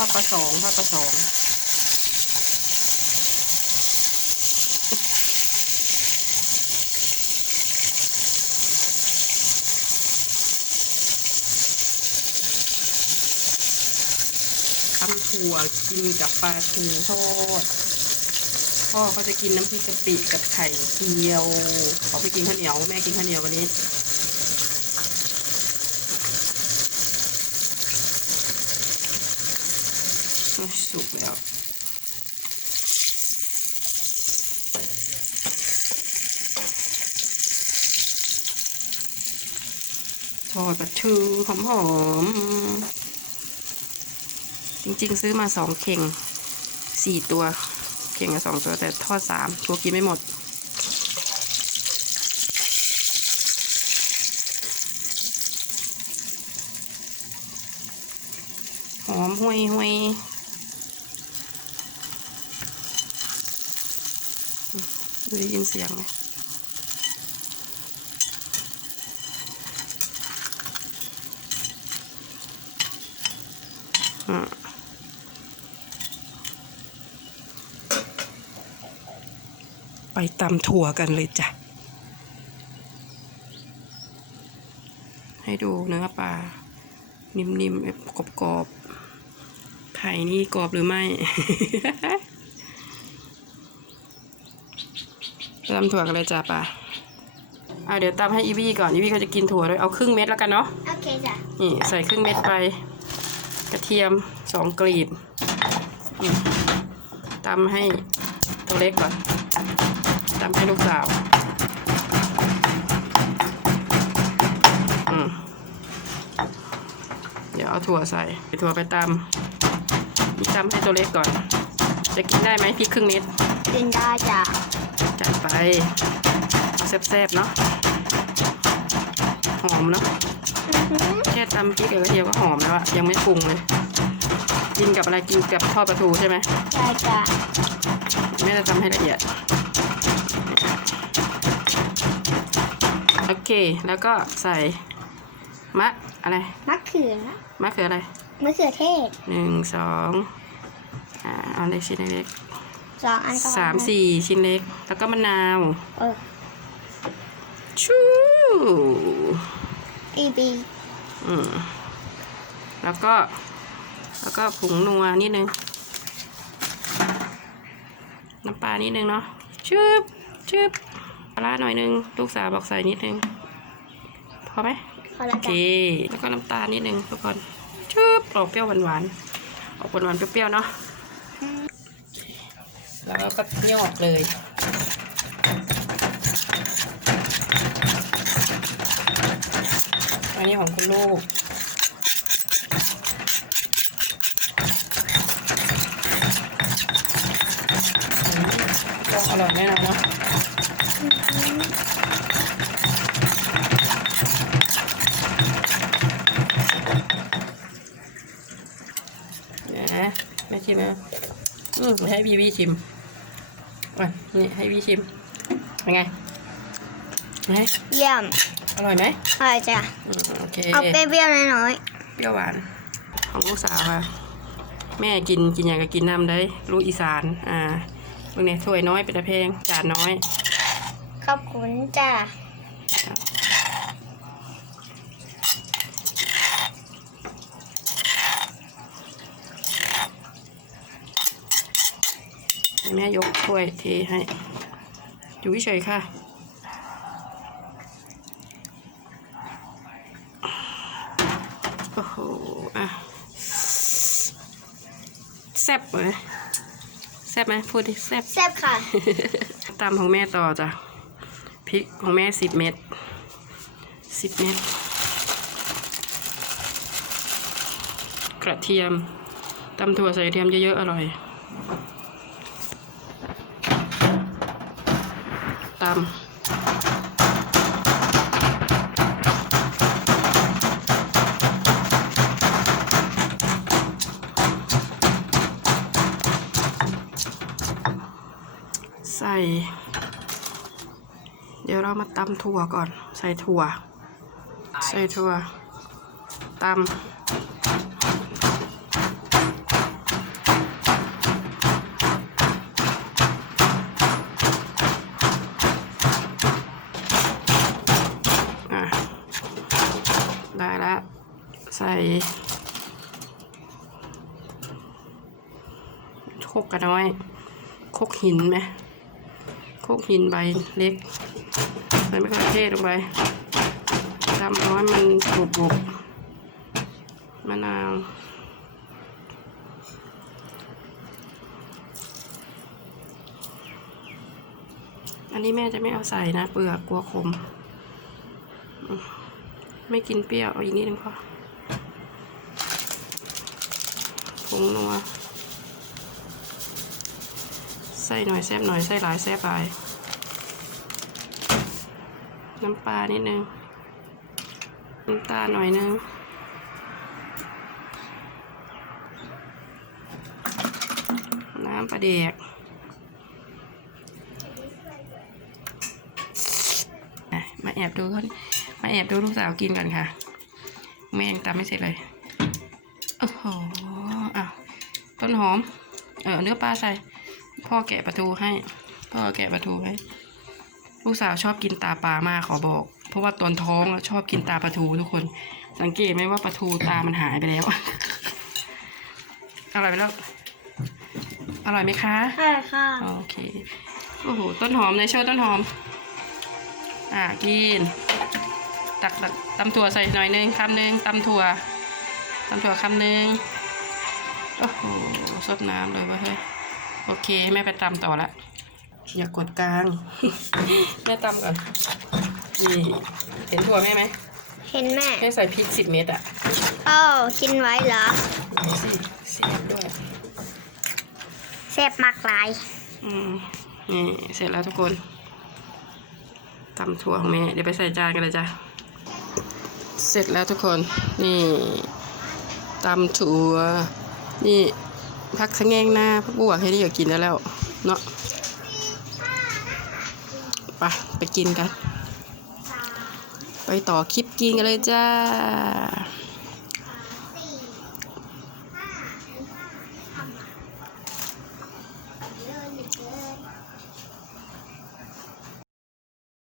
ทอดปลาสองทอดปลาสองทำถั่วกินกับปลาทูทอดพ่อเขาจะกินน้ำพริกกะปิกับไข่เจียวขาไปกินข้าวเหนียว แม่กินข้าวเหนียววันนี้ สุกแล้วทอดปลาทูหอมๆ จริงๆ ซื้อมาสองเข่งสี่ตัว เข่งละสองตัวแต่ทอดสามตัวกินไม่หมดหอมห่วยห่วย ได้ยินเสียงไหมอืมไปตำถั่วกันเลยจ้ะ ให้ดูเนื้อปลา นิ่มๆกรอบๆไข่นี่กรอบหรือไม่ ตำถั่วกันเลยจ้ะป่ะอะเดี๋ยวตำให้อีวี่ก่อนอีวี่ก็จะกินถั่วด้วยเอาครึ่งเม็ดแล้วกันเนาะโอเคจ้ะนี่ใส่ครึ่งเม็ดไป กระเทียมสองกลีบอืมตำให้ตัวเล็กก่อนตำให้ลูกสาวอืมเดี๋ยวเอาถั่วใส่ถั่วไปตำนี่ตำให้ตัวเล็กก่อน จะกินได้ไหมพริกครึ่งเม็ดกินได้จ้ะจัด ไปเอาแซ่บๆเนาะหอมเนาะอือหือแค่ตำพริกกับกระเทียมก็หอมแล้วอะยังไม่ปรุงเลย กินกับอะไรกินกับทอดปลาทูใช่ไหมได้จ้ะแม่จะทำให้ละเอียดโอเค แล้วก็ใส่มะอะไรมะเขือมะเขืออะไรมะเขือเทศหนึ่งสองอ่าเอาเล็กชิ้นเล็ก สองอันก่อนสามสี่ชิ้นเล็ก แล้วก็มะนาวเออชูอีบีอืมแล้วก็ แล้วก็ผงนัวนิดนึง น้ำปลานิดนึงเนาะชึบชึบปลาร้าหน่อยนึง ลูกสาวบอกใส่นิดนึง พอไหมพอแล้โอวเคจ้ะแล้วก็น้ำตาลนิดนึงทุกคนชึบออกเปรี้ยวหวานๆออกหวานๆเปรี้ยวๆเนาะ แล้วก็ยอดเลย อันนี้ของคุณลูกต้องอร่อยแน่นอนเนะนะแม่ชิมนะอืมให้บีบีชิม อะนี่ให้บีชิมเป็นไงไหนเยี่ยมอร่อยไหมอร่อยจ้ะอืมโอเค เอาเปรี้ยวๆน้อยเปรี้ยวหวาน ของลูกสาวค่ะ แม่กินกินอย่างก็กินน้ำได้ ลูกอีสาน อ่าพวกนี้ถ้วยน้อยเป็นตะเพงจานน้อย ๆขอบคุณจ้ะ แม่ยกถ้วยเทให้ อยู่เฉยๆค่ะโอ้โหอะแซ่บไหมแซ่บไหมพูดดิแซ่บแซ่บค่ะตำของแม่ต่อจ้ะพริกของแม่สิบเม็ดสิบเม็ดกระเทียมตำถั่วใส่กระเทียมเยอะๆอร่อย ตำใส่ เดี๋ยวเรามาตำถั่วก่อน ใส่ถั่ว ใส่ถั่วตำ ใส่โคกกระน้อย โคกหินไหมโคกหินใบเล็ก ใส่มะเขือเทศลงไปทำร้อนมันกรุบกรุบมะนาวอันนี้แม่จะไม่เอาใส่นะ เปลือกกลัวขมอืมไม่กินเปรี้ยว เอาอีกนิดนึงพอ ผงนัว ใส่หน่อยแซบหน่อยใส่หลายแซบหลาย น้ำปลานิดนึง น้ำตาหน่อยนึงน้ำปลาเด็กมาแอบดูเขามาแอบดูลูกสาวกินก่อนค่ะ แม่ยังตำไม่เสร็จเลย โอ้โหอะ ต้นหอม เออเนื้อปลาใส่ พ่อแกะปลาทูให้ พ่อแกะปลาทูให้ ลูกสาวชอบกินตาปลามากขอบอก เพราะว่าตอนท้องอะชอบกินตาปลาทูทุกคน สังเกตไหมว่าปลาทูตามันหายไปแล้ว อร่อยไหมลูกอร่อยไหมคะใช่ค่ะ โอเค โอ้โห ต้นหอมในโชว์ต้นหอม อ่า กิน ตักตักตำถั่วใส่หน่อยนึงคำนึงตำถั่วตำถั่วคำนึง โอ้โหสดน้ำเลยเวะเฮ้ย โอเคแม่ไปตำต่อละ อย่ากดกลาง แม่ตำก่อน นี่ เห็นถั่วแม่ไหมเห็นแม่แม่ใส่พริกสิบเม็ดอะโอ้กินไว้เหรอไหนสิเสียบด้วยเสพมากหลาย อืม นี่ เสร็จแล้วทุกคนตำถั่วของแม่ เดี๋ยวไปใส่จานกันเลยจ้ะ เสร็จแล้วทุกคน นี่ตำถั่ว นี่พักขะแงงหน้าพักบวกให้ได้อยากกินได้แล้วเนาะไปไปกินกัน ไปต่อคลิปกินกันเลยจ้า